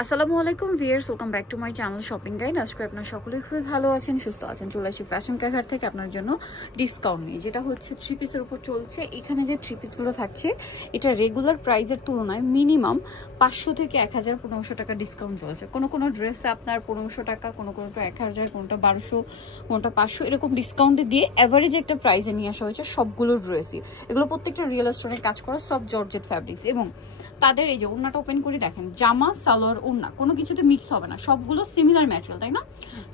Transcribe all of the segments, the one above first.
আসসালামু আলাইকুম viewers, welcome back to my channel shopping guide. আজকে আপনারা সকলেই খুবই ভালো আছেন, সুস্থ আছেন। চলে আসি ফ্যাশন কাঘাট থেকে আপনার জন্য ডিসকাউন্ট নিয়ে, যেটা হচ্ছে 3 পিসের উপর চলছে। এখানে যে 3 পিসগুলো থাকছে এটা রেগুলার প্রাইসের তুলনায় মিনিমাম 500 থেকে 1000 1500 টাকা ডিসকাউন্ট চলছে। কোনো ড্রেসে আপনার 1500 টাকা, কোনোটা 1000, কোনোটা 1200, কোনোটা 500 এরকম ডিসকাউন্টে দিয়ে অ্যাভারেজ একটা প্রাইসে নিয়ে আসা হয়েছে সবগুলো ড্রেসই। এগুলো প্রত্যেকটা রিয়েল স্টোনে কাজ করা, সব জর্জেট ফ্যাব্রিক্স। এবং তাদের এই যে ওড়নাটা ওপেন করে দেখেন, জামা সালোয়ার ওড়না কোনো কিছুতে মিক্স হবে না, সবগুলো সিমিলার ম্যাটেরিয়াল, তাই না?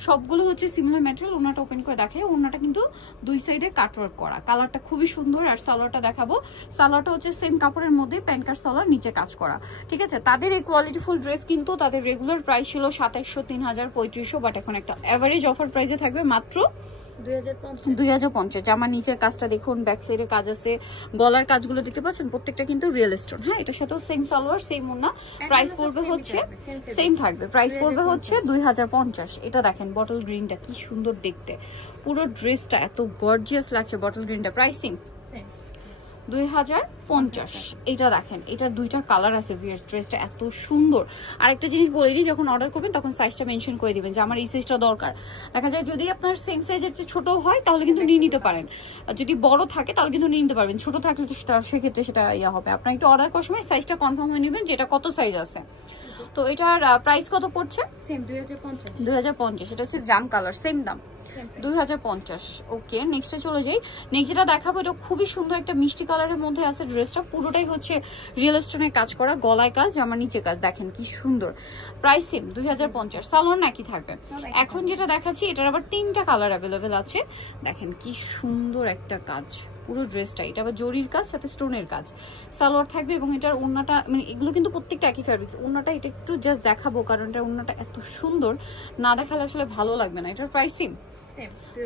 সবগুলো হচ্ছে সিমিলার ম্যাটেরিয়াল। ওড়নাটা ওপেন করে দেখে, ওড়নাটা কিন্তু দুই সাইডে কাটওয়ার্ক করা, কালারটা খুবই সুন্দর। আর সালোয়ারটা দেখাবো, সালোয়ারটা হচ্ছে সেম কাপড়ের মধ্যে প্যান্ট কাট সালোয়ার, নিচে কাজ করা, ঠিক আছে? তাদের এই কোয়ালিটিফুল ড্রেস কিন্তু তাদের রেগুলার প্রাইস ছিল 2700, 3000, 3500, বাট এখন একটা অ্যাভারেজ অফার প্রাইসে থাকবে মাত্র 2050। জামার নিচের কাজটা দেখুন, ব্যাক সাইডে কাজ আছে, গলার কাজগুলো দেখতে পাচ্ছেন, প্রত্যেকটা কিন্তু রিয়েল স্টোন। হ্যাঁ, এটার সাথেও সেম সালোয়ার, সেম ওড়না, প্রাইস পড়বে হচ্ছে সেম থাকবে, প্রাইস পড়বে হচ্ছে 2050। এটা দেখেন বটল গ্রিনটা কি সুন্দর দেখতে, পুরো ড্রেসটা এত গর্জিয়াস লাগছে। বটল গ্রিনটা প্রাইসিং 2050। এটা দেখেন, এটার দুইটা কালার আছে। ভিয়ার ড্রেসটা এত সুন্দর। আরেকটা জিনিস বলে দিই, যখন অর্ডার করবেন তখন সাইজটা মেনশন করে দিবেন যে আমার এই সাইজটা দরকার। দেখা যায় যদি আপনার সেম সাইজের চেয়ে ছোট হয় তাহলে কিন্তু নিয়ে নিতে পারেন, যদি বড় থাকে তাহলে কিন্তু নিয়ে নিতে পারবেন। ছোট থাকলে তো সেক্ষেত্রে সেটা ইয়া হবে। আপনার একটু অর্ডার করার সময় সাইজটা কনফার্ম হয়ে নেবেন যে এটা কত সাইজ আছে। তো এটার প্রাইস কত পড়ছে? সেম 2050। এটা হচ্ছে জাম কালার, সেম দাম 2050। ওকে, নেক্সটে চলে যাই। নেক্সট যেটা দেখাবো, এটা খুবই সুন্দর একটা মিষ্টি কালারের মধ্যে আছে। ড্রেসটা পুরোটাই হচ্ছে রিয়েল স্টোনের কাজ করা, গলায় কাজ, আমার নিচে কাজ, দেখেন কি সুন্দর। Price same 2050। সালোয়ার নাকি থাকবে। এখন যেটা দেখাচ্ছি এটার আবার 3টা কালার অ্যাভেলেবেল আছে। দেখেন কি সুন্দর একটা কাজ পুরো ড্রেসটা। এটা আবার জরির কাজ, সাথে স্টোনের কাজ। সালোয়ার থাকবে এবং এটার ওড়নাটা, মানে এগুলো কিন্তু প্রত্যেকটা একই ফ্যাব্রিক্স। ওড়নাটা এটা একটু জাস্ট দেখাবো কারণ এটার ওড়নাটা এত সুন্দর, না দেখালে আসলে ভালো লাগবে না। এটার প্রাইসিং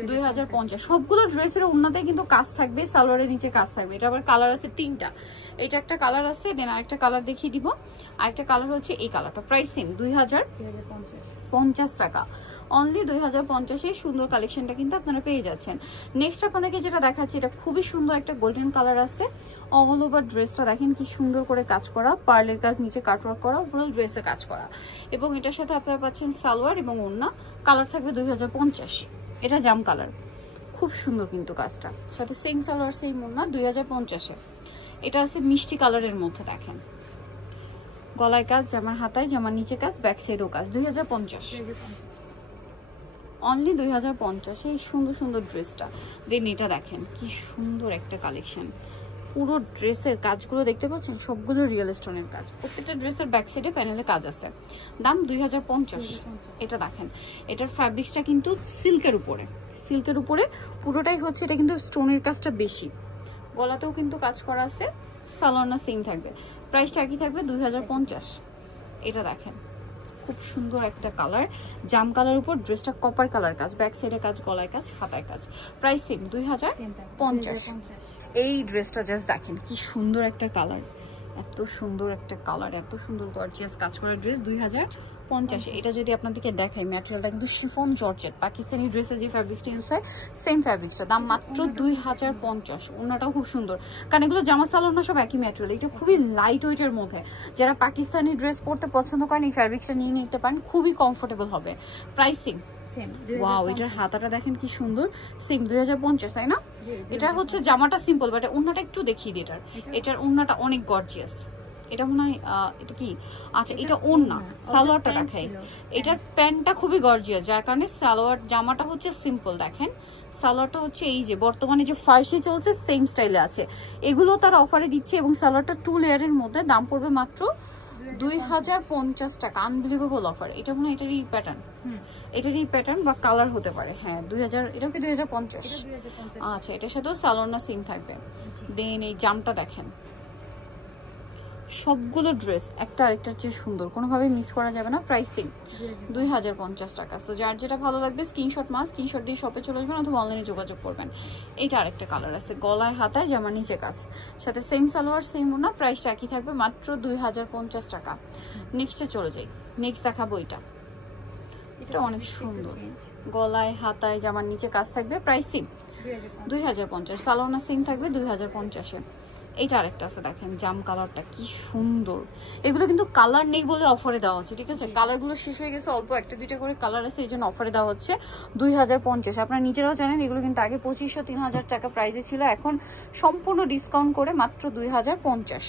2050। সবগুলো ড্রেসের ওড়নাতে কিন্তু কাজ থাকবে, সালোয়ারের নিচে কাজ থাকবে। এটা আবার কালার আছে 3টা। এটা একটা কালার আছে, দেন আরেকটা কালার দেখিয়ে দিব। আরেকটা কালার হচ্ছে এই কালারটা। প্রাইসিং 2050 টাকা, অনলি 2050। এই সুন্দর কালেকশনটা কিন্তু আপনারা পেয়ে যাচ্ছেন। নেক্সট আপনাদেরকে যেটা দেখাচ্ছি, এটা খুবই সুন্দর একটা গোল্ডেন কালার আছে। অল ওভার ড্রেসটা দেখেন কি সুন্দর করে কাজ করা, পার্লের কাজ, নিচে কাটওয়ার্ক করা, ওভারঅল ড্রেসে কাজ করা। এবং এটার সাথে আপনারা পাচ্ছেন সালোয়ার এবং ওড়না। কালার থাকবে 2050। এটা জাম কালার, খুব সুন্দর কিন্তু কাজটা, সাথে সেম সালোয়ার সেম ওড়না 2050-এ। এটা আছে মিষ্টি কালারের মধ্যে, দেখেন গলায় কাজ, জামার হাতায়, জামার নিচে কাজ, ব্যাক সাইডও কাজ। 2050, অনলি 2050। এই সুন্দর সুন্দর ড্রেসটা। দেন এটা দেখেন কি সুন্দর একটা কালেকশন। পুরো ড্রেসের কাজগুলো দেখতে পাচ্ছেন, সবগুলো রিয়েল স্টোনের কাজ। প্রত্যেকটা ড্রেসের ব্যাক সাইডে প্যানেলে কাজ আছে। দাম 2050। এটা দেখেন, এটার ফ্যাব্রিক্সটা কিন্তু সিল্কের উপরে পুরোটাই হচ্ছে। এটা কিন্তু স্টোনের কাজটা বেশি, গলাতেও কিন্তু কাজ করা আছে। সালোয়ার সেম থাকবে, প্রাইসটা একই থাকবে 2050। এটা দেখেন খুব সুন্দর একটা কালার, জাম কালার উপর ড্রেসটা কপার কালার কাজ, ব্যাক সাইডে কাজ, গলায় কাজ, হাতায় কাজ। Price same 2050। এই ড্রেসটা জাস্ট দেখেন কি সুন্দর একটা কালার, এত সুন্দর একটা কালার, এত সুন্দর গর্জিয়াস কাজ করা ড্রেস 2050। এটা যদি আপনাদেরকে দেখাই, ম্যাটেরিয়ালটা কিন্তু শিফন জর্জেট, পাকিস্তানি ড্রেসে যে ফ্যাব্রিক্সটা ইউজ হয় সেম ফ্যাব্রিক্সটা। দাম মাত্র 2050। ওনাটাও খুব সুন্দর, কারণ এগুলো জামা সালোয়ার না, সব একই ম্যাটেরিয়াল। এটা খুবই লাইট ওয়েটের মধ্যে, যারা পাকিস্তানি ড্রেস পরতে পছন্দ করেন এই ফ্যাব্রিক্সটা নিয়ে নিতে পারেন, খুবই কমফোর্টেবল হবে। প্রাইসিং ওয়াও, এটার হাতাটা দেখেন কি সুন্দর, সেম 2050, তাই না? এটা হচ্ছে জামাটা সিম্পল, বাট ওড়নাটা একটু দেখিয়ে দিই। এটার ওড়নাটা অনেক গর্জিয়াস। এটা মনে হয় এটা কি, আচ্ছা এটা ওড়না, সালোয়ারটা দেখাই। এটার প্যান্টটা খুবই গর্জিয়াস, যার কারণে সালোয়ার, জামাটা হচ্ছে সিম্পল। দেখেন সালোয়ারটা হচ্ছে এই যে বর্তমানে যে ফার্সি চলছে সেম স্টাইলে আছে, এগুলো তার অফারে দিচ্ছে। এবং সালোয়ারটা 2 লেয়ারের মধ্যে, দাম পড়বে মাত্র 2050 টাকা। Unbelievable offer. এটা মনে হয় এটারই প্যাটার্ন, এটারই প্যাটার্ন বা কালার হতে পারে। হ্যাঁ 2000, এটা কি 2050? আচ্ছা, এটার সাথেও সালোয়ার সিম থাকবে। দেন এই জামটা দেখেন, সবগুলো ড্রেস একটা আরেকটার চেয়ে সুন্দর, কোনোভাবে মিস করা যাবে না। প্রাইসিং 2050 টাকা। সো যার যেটা ভালো লাগবে স্ক্রিনশট দিয়ে শপে চলে আসবেন অথবা অনলাইনে যোগাযোগ করবেন। এটা আরেকটা কালার আছে, গলায় হাতায়, জামার নিচে কাজ, সাথে সেম সালোয়ার সেম ওড়না, প্রাইসটা একই থাকবে মাত্র 2050 টাকা। নেক্সটে চলে যাই। নেক্সট দেখাবো এটা অনেক সুন্দর, গলায় হাতায় জামার নিচে কাজ থাকবে। প্রাইসিং 2050। সালোয়ার সেম থাকবে 2050-এ। এইটা আরেকটা আছে দেখেন, জাম কালারটা কি সুন্দর। এগুলো কিন্তু কালার নেই বলে অফারে দেওয়া হচ্ছে, ঠিক আছে? কালারগুলো শেষ হয়ে গেছে, অল্প একটা দুইটা করে কালার আছে, এই জন্য অফারে দেওয়া হচ্ছে 2050। আপনারা নিজেরাও জানেন এগুলো কিন্তু আগে 2500-3000 টাকা প্রাইজে ছিল, এখন সম্পূর্ণ ডিসকাউন্ট করে মাত্র 2050।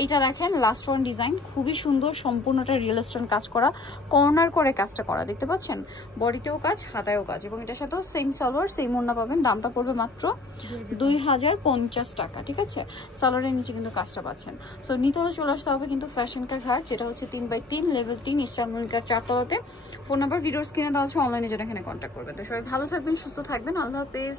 এইটা দেখেন লাস্ট ওয়ান ডিজাইন, খুবই সুন্দর, সম্পূর্ণটা রিয়েল স্টোন কাজ করা, কর্নার করে কাজটা করা, দেখতে পাচ্ছেন? বডিতেও কাজ, হাতায়ও কাজ, এবং এটার সাথেও সেম সালোয়ার সেম ওড়না পাবেন। দামটা পড়বে মাত্র 2050 টাকা, ঠিক আছে? সালোয়ারের নিচে কিন্তু কাজটা পাচ্ছেন। সো নিতে হলে চলে আসতে হবে কিন্তু ফ্যাশন কা ঘাট, যেটা হচ্ছে 3/3 লেভেল 3 ইস্টার্ন মনিকার 4 তলাতে। ফোন নাম্বার ভিডিওর স্ক্রিনে দেওয়া আছে, অনলাইনে যেটা এখানে কন্ট্যাক্ট করবেন। তো সবাই ভালো থাকবেন, সুস্থ থাকবেন, আল্লাহ হাফেজ।